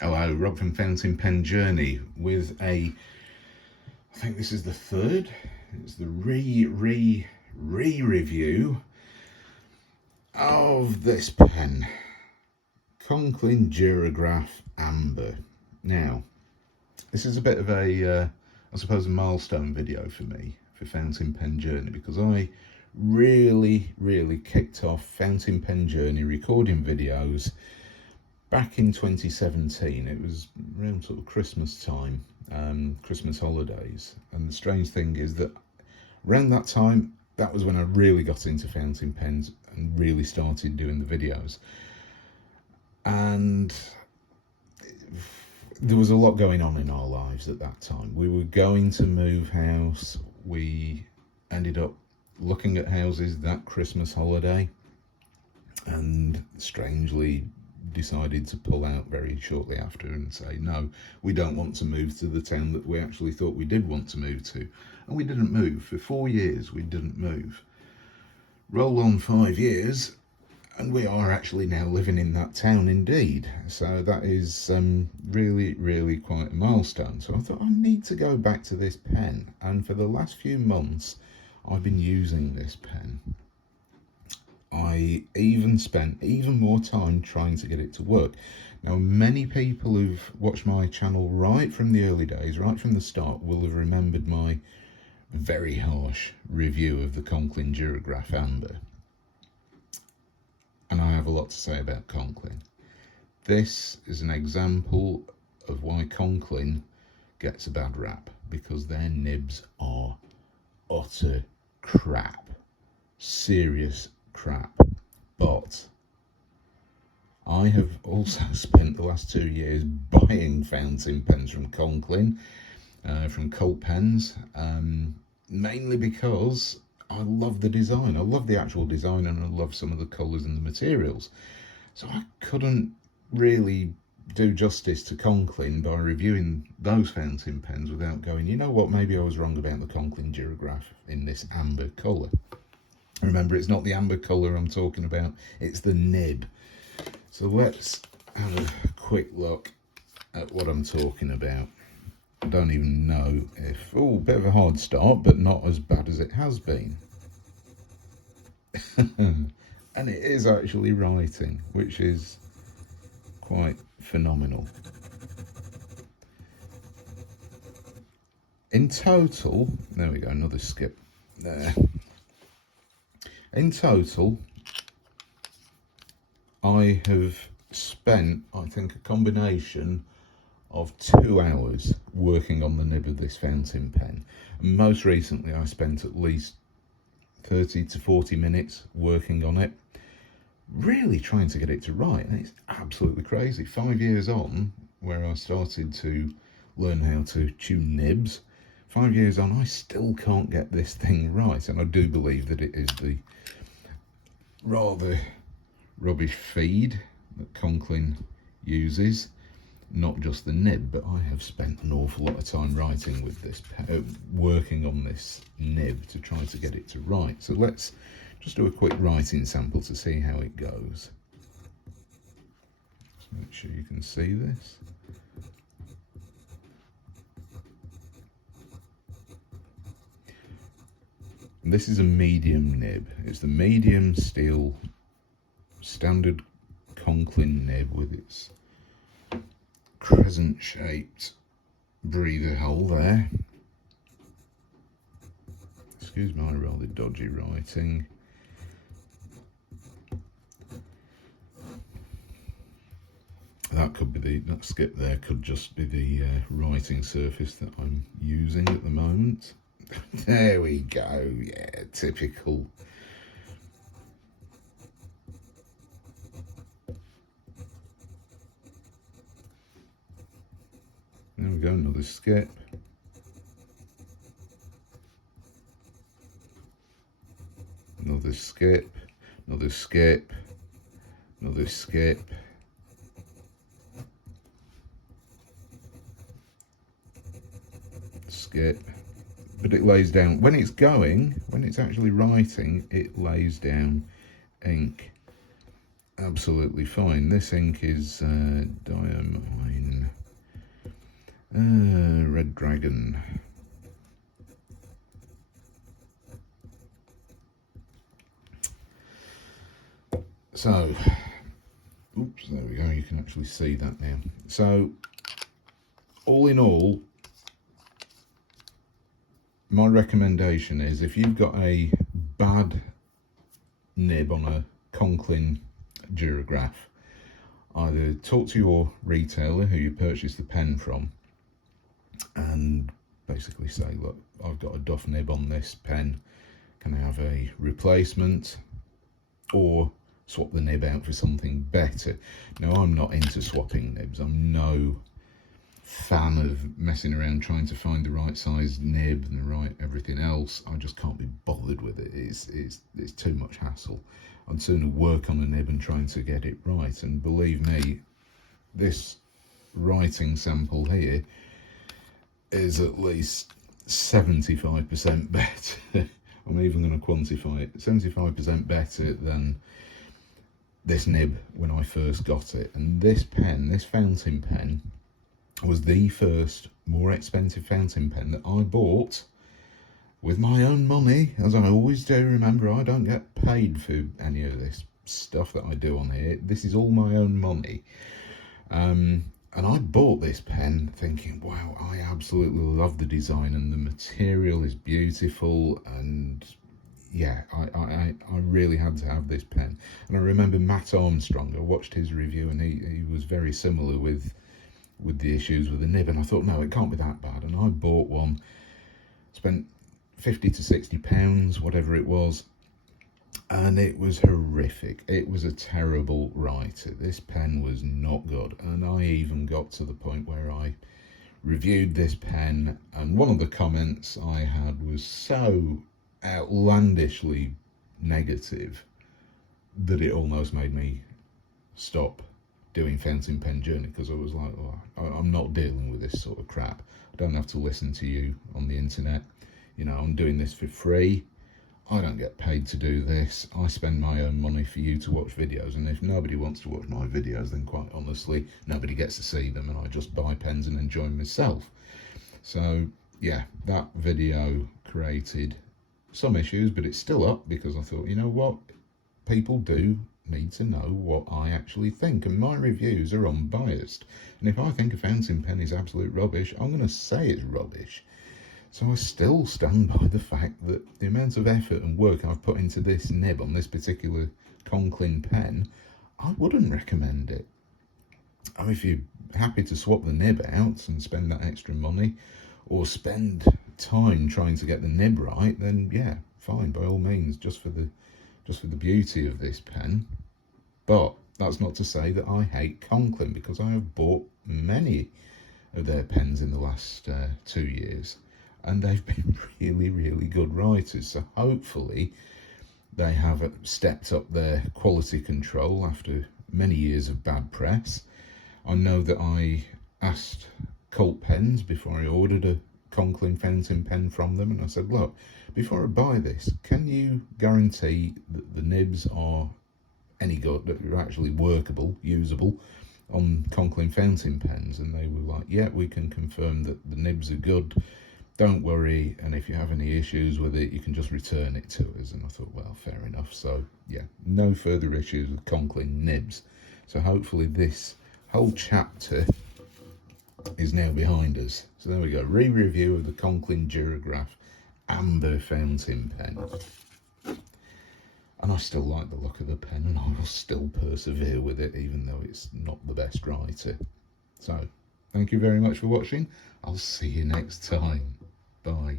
Hello, Rob from Fountain Pen Journey with I think this is the third. It's the review of this pen, Conklin Duragraph Amber. Now, this is a bit of I suppose, a milestone video for me, for Fountain Pen Journey, because I really kicked off Fountain Pen Journey recording videos back in 2017. It was around sort of Christmas time, Christmas holidays. And the strange thing is that around that time, that was when I really got into fountain pens and really started doing the videos. And there was a lot going on in our lives at that time. We were going to move house. We ended up looking at houses that Christmas holiday, and strangely decided to pull out very shortly after and say, no, we don't want to move to the town that we actually thought we did want to move to. And we didn't move. For 4 years, we didn't move. Roll on 5 years, and we are actually now living in that town indeed. So that is really quite a milestone. So I thought, I need to go back to this pen. And for the last few months, I've been using this pen. I even spent even more time trying to get it to work. Now, many people who've watched my channel right from the early days, right from the start, will have remembered my very harsh review of the Conklin Duragraph Amber. And I have a lot to say about Conklin. This is an example of why Conklin gets a bad rap, because their nibs are utter crap. Serious crap. But I have also spent the last 2 years buying fountain pens from Conklin, from Colt Pens, mainly because I love the design. I love the actual design, and I love some of the colours and the materials. So I couldn't really do justice to Conklin by reviewing those fountain pens without going, you know what, maybe I was wrong about the Conklin Duragraph in this amber colour. Remember, it's not the amber colour I'm talking about, it's the nib. So let's have a quick look at what I'm talking about. I don't even know if... Oh, bit of a hard start, but not as bad as it has been. And it is actually writing, which is quite phenomenal. In total, there we go, another skip there. In total, I have spent, I think, a combination of 2 hours working on the nib of this fountain pen. And most recently, I spent at least 30 to 40 minutes working on it, really trying to get it to write. And it's absolutely crazy. 5 years on, where I started to learn how to tune nibs, 5 years on, I still can't get this thing right. And I do believe that it is the rather rubbish feed that Conklin uses, not just the nib, but I have spent an awful lot of time writing with this, working on this nib to try to get it to write. So let's just do a quick writing sample to see how it goes. Just make sure you can see this. This is a medium nib. It's the medium steel standard Conklin nib with its crescent shaped breather hole there. Excuse my rather dodgy writing. That could be that skip there could just be the writing surface that I'm using at the moment. There we go, yeah, typical. There we go, another skip. Another skip, another skip, another skip. Skip. But it lays down, when it's going, when it's actually writing, it lays down ink absolutely fine. This ink is Diamine Red Dragon. So, oops, there we go, you can actually see that now. So, all in all, my recommendation is if you've got a bad nib on a Conklin Duragraph, either talk to your retailer who you purchased the pen from and basically say, look, I've got a duff nib on this pen, can I have a replacement, or swap the nib out for something better. Now, I'm not into swapping nibs. I'm no fan of messing around trying to find the right size nib and the right everything else. I just can't be bothered with it. It's too much hassle. I'd sooner work on a nib and trying to get it right. And believe me, this writing sample here is at least 75% better. I'm even going to quantify it. 75% better than this nib when I first got it. And this pen, this fountain pen, was the first more expensive fountain pen that I bought with my own money, as I always do. Remember, I don't get paid for any of this stuff that I do on here. This is all my own money. And I bought this pen thinking, wow, I absolutely love the design and the material is beautiful, and yeah, I really had to have this pen. And I remember Matt Armstrong, I watched his review, and he was very similar with the issues with the nib, and I thought, no, it can't be that bad. And I bought one, spent 50 to 60 pounds, whatever it was, and it was horrific. It was a terrible writer. This pen was not good, and I even got to the point where I reviewed this pen, and one of the comments I had was so outlandishly negative that it almost made me stop doing fountain pen journey, because I was like, oh, I'm not dealing with this sort of crap. I don't have to listen to you on the internet. You know, I'm doing this for free. I don't get paid to do this. I spend my own money for you to watch videos, and if nobody wants to watch my videos, then quite honestly, nobody gets to see them, and I just buy pens and enjoy myself. So yeah, that video created some issues, but it's still up because I thought, you know what, people do need to know what I actually think, and my reviews are unbiased. And if I think a fountain pen is absolute rubbish, I'm going to say it's rubbish. So I still stand by the fact that the amount of effort and work I've put into this nib on this particular Conklin pen, I wouldn't recommend it. I mean, if you're happy to swap the nib out and spend that extra money, or spend time trying to get the nib right, then yeah, fine, by all means, just for the beauty of this pen. But that's not to say that I hate Conklin, because I have bought many of their pens in the last 2 years, and they've been really, really good writers. So hopefully they have stepped up their quality control after many years of bad press. I know that I asked Cult Pens before I ordered a Conklin fountain pen from them, and I said, look, before I buy this, can you guarantee that the nibs are any good, that are actually workable, usable on Conklin fountain pens? And they were like, yeah, we can confirm that the nibs are good, don't worry, and if you have any issues with it, you can just return it to us. And I thought, well, fair enough. So yeah, no further issues with Conklin nibs. So hopefully this whole chapter is now behind us. So there we go, re-review of the Conklin Duragraph Amber fountain pen. And I still like the look of the pen, and I will still persevere with it, even though it's not the best writer. So thank you very much for watching. I'll see you next time. Bye.